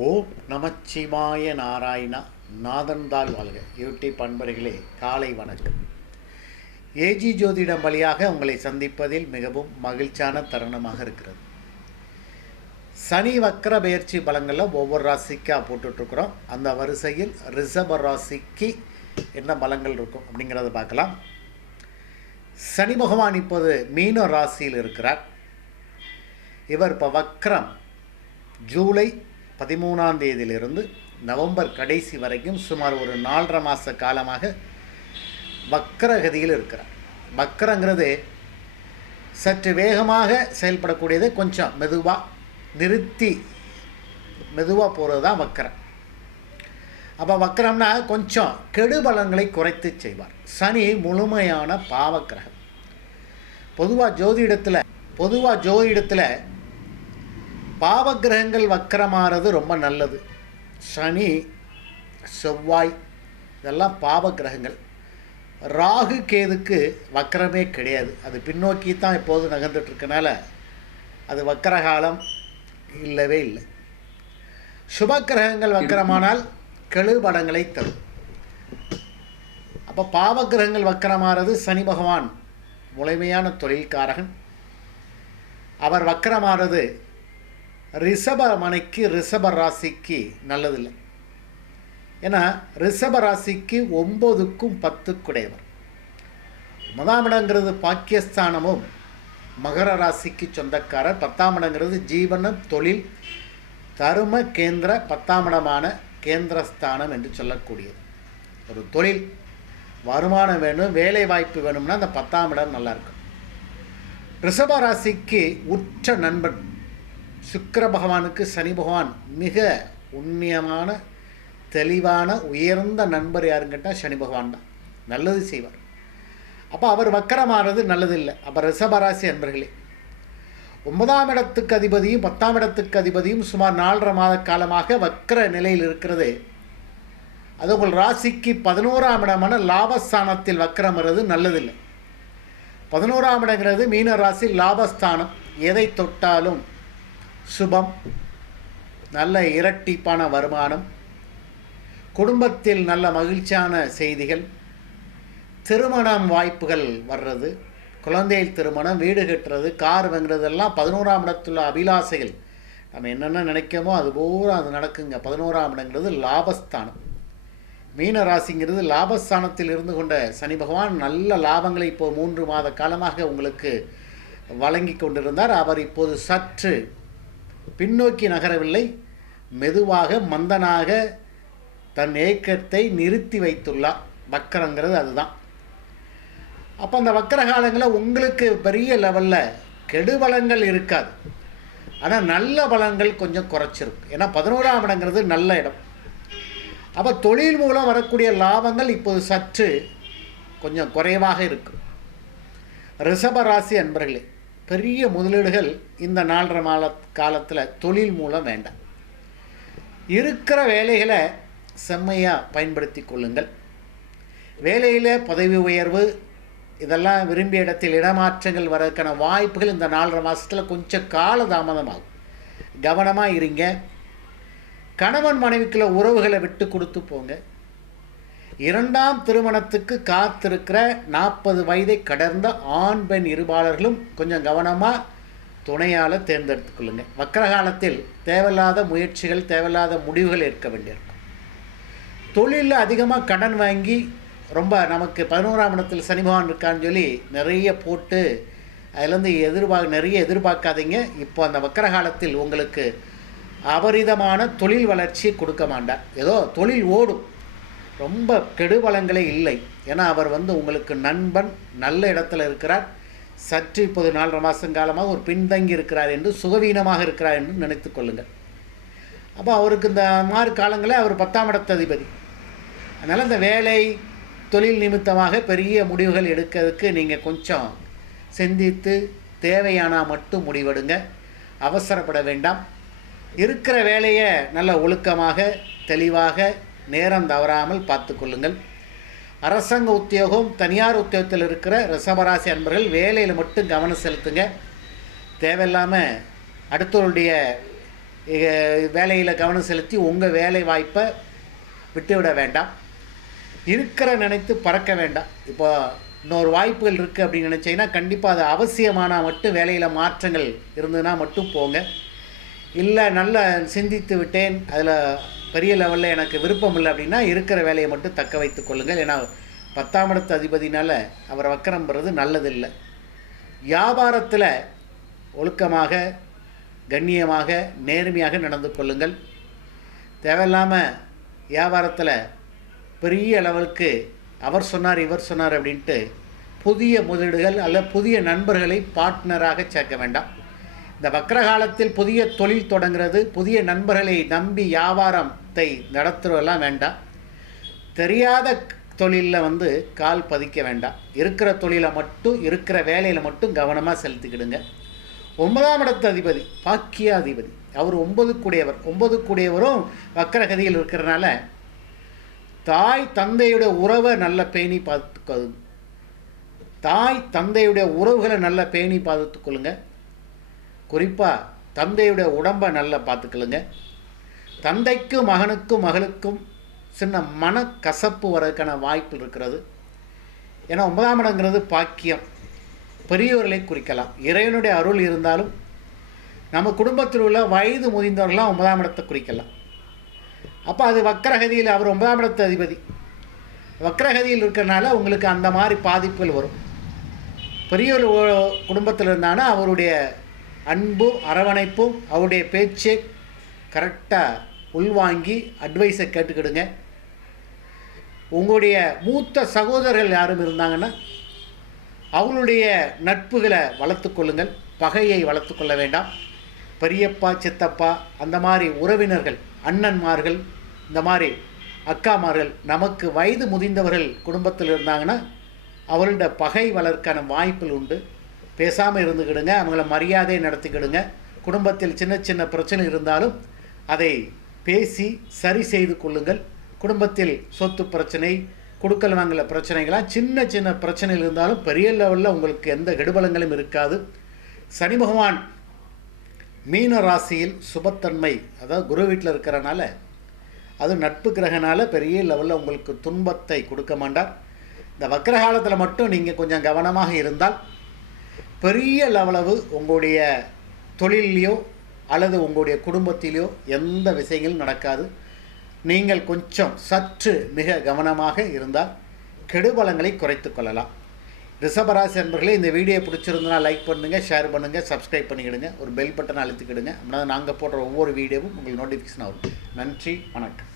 ஓம் நமச்சிவாய நாராயணா நாதன்தால் வாழ்க. யூடியூப் அன்பர்களே காலை வணக்கம். ஏஜி ஜோதிடம் வழியாக உங்களை சந்திப்பதில் மிகவும் மகிழ்ச்சியான தருணமாக இருக்கிறது. சனி வக்கர பயிற்சி பலங்களில் ஒவ்வொரு ராசிக்காக போட்டுட்ருக்குறோம். அந்த வரிசையில் ரிஷப ராசிக்கு என்ன பலங்கள் இருக்கும் அப்படிங்கிறத பார்க்கலாம். சனி பகவான் இப்போது மீன ராசியில் இருக்கிறார். இவர் இப்போ வக்ரம் ஜூலை பதிமூணாம் தேதியிலிருந்து நவம்பர் கடைசி வரைக்கும் சுமார் ஒரு நாலரை மாத காலமாக வக்கரகதியில் இருக்கிறார். வக்கரங்கிறது சற்று வேகமாக செயல்படக்கூடியது கொஞ்சம் மெதுவாக நிறுத்தி மெதுவாக போகிறது தான் வக்கரம். அப்போ வக்கரம்னா கொஞ்சம் கெடுபலங்களை குறைத்து செய்வார். சனி முழுமையான பாவக்கிரகம் பொதுவாக ஜோதிடத்தில் பொதுவாக ஜோதிடத்தில் பாவகிரகங்கள் வக்கரமானது ரொம்ப நல்லது. சனி செவ்வாய் இதெல்லாம் பாவகிரகங்கள். ராகு கேதுக்கு வக்கரமே கிடையாது. அது பின்னோக்கி தான் இப்போது நகர்ந்துட்டுருக்கனால அது வக்கரகாலம் இல்லவே இல்லை. சுபக்கிரகங்கள் வக்கரமானால் கெழுபடங்களை தரும். அப்போ பாவக்கிரகங்கள் வக்கரமானது சனி பகவான் முழுமையான தொழில்காரகன். அவர் வக்கரமானது ரிஷப மனைக்கு ரிஷப ராசிக்கு நல்லதில்லை. ஏன்னா ரிஷப ராசிக்கு ஒம்பதுக்கும் பத்துக்குடையவர். முதாம் இடங்கிறது பாக்கியஸ்தானமும் மகர ராசிக்கு சொந்தக்காரர். பத்தாம் இடங்கிறது ஜீவன தொழில் தரும கேந்திர பத்தாம் இடமான கேந்திரஸ்தானம் என்று சொல்லக்கூடியது. ஒரு தொழில் வருமானம் வேணும் வேலை வாய்ப்பு வேணும்னா அந்த பத்தாம் இடம் நல்லாயிருக்கும் ரிஷப ராசிக்கு உற்ற நண்பன் சுக்கர பகவானுக்கு சனி பகவான் மிக உண்மையமான தெளிவான உயர்ந்த நண்பர் யாருன்னு கேட்டால் சனி பகவான் தான். நல்லது செய்வார். அப்போ அவர் வக்கரமானது நல்லதில்லை. அப்போ ரிஷபராசி அன்பர்களே ஒன்பதாம் இடத்துக்கு அதிபதியும் பத்தாம் இடத்துக்கு அதிபதியும் சுமார் நாலரை மாத காலமாக வக்கர நிலையில் இருக்கிறது. அது உங்கள் ராசிக்கு பதினோராம் இடமான லாபஸ்தானத்தில் வக்கரம்றது நல்லதில்லை. பதினோராம் இடங்கிறது மீன ராசி லாபஸ்தானம். எதை தொட்டாலும் சுபம் நல்ல இரட்டிப்பான வருமானம் குடும்பத்தில் நல்ல மகிழ்ச்சியான செய்திகள் திருமணம் வாய்ப்புகள் வர்றது குழந்தைகள் திருமணம் வீடு கட்டுறது கார் வாங்குறதெல்லாம் பதினோராம் இடத்துல அபிலாசைகள். நம்ம என்னென்ன நினைக்கமோ அது பூரா அது நடக்குங்க. பதினோராம் இடங்கிறது லாபஸ்தானம். மீன ராசிங்கிறது லாபஸ்தானத்தில் இருந்து கொண்ட சனி பகவான் நல்ல லாபங்களை இப்போ மூன்று மாத காலமாக உங்களுக்கு வழங்கி கொண்டிருந்தார். அவர் இப்போது சற்று பின்னோக்கி நகரவில்லை. மெதுவாக மந்தனாக தன் ஏக்கத்தை நிறுத்தி வைத்துள்ளார். வக்கரங்கிறது அதுதான். அப்போ அந்த வக்கர காலங்களில் உங்களுக்கு பெரிய லெவலில் கெடுபலங்கள் இருக்காது. ஆனால் நல்ல பலன்கள் கொஞ்சம் குறைச்சிருக்கும் ஏன்னா பதினோராம் இடங்கிறது நல்ல இடம். அப்போ தொழில் மூலம் வரக்கூடிய லாபங்கள் இப்போது சற்று கொஞ்சம் குறைவாக இருக்கும் ரிஷபராசி அன்பர்களே பெரிய முதலீடுகள் இந்த நாலரை மாத காலத்தில் தொழில் மூலம் வேண்டாம். இருக்கிற வேலைகளை செம்மையாக பயன்படுத்தி கொள்ளுங்கள். வேலையில் பதவி உயர்வு இதெல்லாம் விரும்பிய இடத்தில் இடமாற்றங்கள் வர்றதுக்கான வாய்ப்புகள் இந்த நாலரை மாதத்தில் கொஞ்சம் கால தாமதமாகும் கவனமாக இருங்க. கணவன் மனைவிக்குள்ள உறவுகளை விட்டு கொடுத்து போங்க. இரண்டாம் திருமணத்துக்கு காத்திருக்கிற நாற்பது வயதை கடந்த ஆண் பெண் இருபாளர்களும் கொஞ்சம் கவனமாக துணையால் தேர்ந்தெடுத்துக்கொள்ளுங்க வக்கரகாலத்தில் தேவையில்லாத முயற்சிகள் தேவையில்லாத முடிவுகள் எடுக்க வேண்டியிருக்கும். தொழிலில் அதிகமாக கடன் வாங்கி ரொம்ப நமக்கு பதினோராம் இடத்தில் சனி பகவான் இருக்கான்னு சொல்லி நிறைய போட்டு அதுலேருந்து எதிர்பார்க்க நிறைய எதிர்பார்க்காதீங்க. இப்போ அந்த வக்கர காலத்தில் உங்களுக்கு அபரிதமான தொழில் வளர்ச்சி கொடுக்க மாட்டார். ஏதோ தொழில் ஓடும். ரொம்ப கெடுபலங்களே இல்லை. ஏன்னா அவர் வந்து உங்களுக்கு நண்பன் நல்ல இடத்துல இருக்கிறார். சற்று இப்போது நாலரை மாதம் காலமாக ஒரு பின்தங்கி இருக்கிறார் என்று சுகவீனமாக இருக்கிறார் என்று நினைத்து கொள்ளுங்கள். அப்போ அவருக்கு இந்த மாதிரி காலங்களில் அவர் பத்தாம் இடத்த அதிபதி அதனால் இந்த வேலை தொழில் நிமித்தமாக பெரிய முடிவுகள் எடுக்கிறதுக்கு நீங்கள் கொஞ்சம் சிந்தித்து தேவையானால் மட்டும் முடிவெடுங்க. அவசரப்பட வேண்டாம். இருக்கிற வேலையை நல்ல ஒழுக்கமாக தெளிவாக நேரம் தவறாமல் பார்த்து கொள்ளுங்கள். அரசாங்க உத்தியோகம் தனியார் உத்தியோகத்தில் இருக்கிற ரிஷபராசி அன்பர்கள் வேலையில் மட்டும் கவனம் செலுத்துங்க. தேவையில்லாமல் அடுத்தவருடைய வேலையில் கவனம் செலுத்தி உங்கள் வேலை வாய்ப்பை விட்டுவிட வேண்டாம். இருக்கிற நினைத்து பறக்க வேண்டாம். இப்போ இன்னொரு வாய்ப்புகள் இருக்குது அப்படின்னு நினச்சிங்கன்னா கண்டிப்பாக அது அவசியமானால் மட்டும் வேலையில் மாற்றங்கள் இருந்ததுன்னா மட்டும் போங்க. இல்லை நல்ல சிந்தித்து விட்டேன் அதில் பெரிய லெவலில் எனக்கு விருப்பம் இல்லை அப்படின்னா இருக்கிற வேலையை மட்டும் தக்க வைத்துக் கொள்ளுங்கள். ஏன்னா பத்தாம் இடத்து அதிபதினால் அவர் வக்கரம் பெறது நல்லதில்லை. வியாபாரத்தில் ஒழுக்கமாக கண்ணியமாக நேர்மையாக நடந்து கொள்ளுங்கள். தேவையில்லாமல் வியாபாரத்தில் பெரிய லெவலுக்கு அவர் சொன்னார் இவர் சொன்னார் அப்படின்ட்டு புதிய முதலீடுகள் அல்ல புதிய நண்பர்களை பார்ட்னராக சேர்க்க வேண்டாம். இந்த வக்கர காலத்தில் புதிய தொழில் தொடங்குறது புதிய நண்பர்களை நம்பி வியாபாரத்தை நடத்துறதெல்லாம் வேண்டாம். தெரியாத தொழிலில் வந்து கால் பதிக்க வேண்டாம். இருக்கிற தொழிலை மட்டும் இருக்கிற வேலையில் மட்டும் கவனமாக செலுத்திக்கிடுங்க. ஒன்பதாம் இடத்து அதிபதி பாக்கியாதிபதி. அவர் ஒன்பது கூடியவர். ஒன்பது கூடியவரும் வக்கரகதியில் இருக்கிறனால தாய் தந்தையுடைய உறவை நல்ல பேணி பார்த்துக்கொள்ளுங்க தாய் தந்தையுடைய உறவுகளை நல்ல பேணி பார்த்துக்கொள்ளுங்க. குறிப்பாக தந்தையுடைய உடம்பை நல்லா பார்த்துக்கலுங்க. தந்தைக்கும் மகனுக்கும் மகளுக்கும் சின்ன மனக்கசப்பு வரதுக்கான வாய்ப்பு இருக்கிறது. ஏன்னா ஒன்பதாம் இடங்கிறது பாக்கியம். பெரியவர்களை குறிக்கலாம். இறைவனுடைய அருள் இருந்தாலும் நம்ம குடும்பத்தில் உள்ள வயது முதிந்தவர்களாம் ஒன்பதாம் இடத்தை குறிக்கலாம். அப்போ அது வக்கரகதியில் அவர் ஒன்பதாம் இடத்து அதிபதி. வக்கரகதியில் இருக்கிறனால உங்களுக்கு அந்த மாதிரி பாதிப்புகள் வரும். பெரியவர் குடும்பத்தில் இருந்தாலும் அவருடைய அன்பும் அரவணைப்பும் அவருடைய பேச்சை கரெக்டாக உள்வாங்கி அட்வைஸை கேட்டுக்கிடுங்க. உங்களுடைய மூத்த சகோதரர்கள் யாரும் இருந்தாங்கன்னா அவங்களுடைய நட்புகளை வளர்த்துக்கொள்ளுங்கள் பகையை வளர்த்து கொள்ள வேண்டாம். பெரியப்பா சித்தப்பா அந்த மாதிரி உறவினர்கள் அண்ணன்மார்கள் இந்த மாதிரி அக்காமார்கள் நமக்கு வயது முதிர்ந்தவர்கள் குடும்பத்தில் இருந்தாங்கன்னா அவர்களோட பகை வளர்க்கான வாய்ப்புகள் உண்டு. பேசாமல் இருந்துக்கிடுங்க அவங்கள மரியாதை நடத்திக்கிடுங்க. குடும்பத்தில் சின்ன சின்ன பிரச்சனை இருந்தாலும் அதை பேசி சரி செய்து கொள்ளுங்கள். குடும்பத்தில் சொத்து பிரச்சனை கொடுக்கல் வாங்கல பிரச்சனைகளாக சின்ன சின்ன பிரச்சனை இருந்தாலும் பெரிய லெவலில் உங்களுக்கு எந்த கெடுபலங்களும் இருக்காது. சனி பகவான் மீன ராசியில் சுபத்தன்மை அதாவது குரு வீட்டில் இருக்கிறனால அது நட்பு கிரகனால பெரிய லெவலில் உங்களுக்கு துன்பத்தை கொடுக்க மாட்டார். இந்த வக்கரகாலத்தில் மட்டும் நீங்கள் கொஞ்சம் கவனமாக இருந்தால் பெரிய லெவலவு உங்களுடைய தொழிலையோ அல்லது உங்களுடைய குடும்பத்திலேயோ எந்த விஷயங்களும் நடக்காது. நீங்கள் கொஞ்சம் சற்று மிக கவனமாக இருந்தால் கெடுபலங்களை குறைத்து கொள்ளலாம். ரிஷபராசி நண்பர்களே இந்த வீடியோ பிடிச்சிருந்தனா லைக் பண்ணுங்கள் ஷேர் பண்ணுங்கள் சப்ஸ்கிரைப் பண்ணிக்கிடுங்க ஒரு பெல் பட்டனை அழுத்திக்கிடுங்க. அப்படின்னா நாங்கள் போடுற ஒவ்வொரு வீடியோவும் உங்களுக்கு நோட்டிஃபிகேஷன் ஆகும். நன்றி வணக்கம்.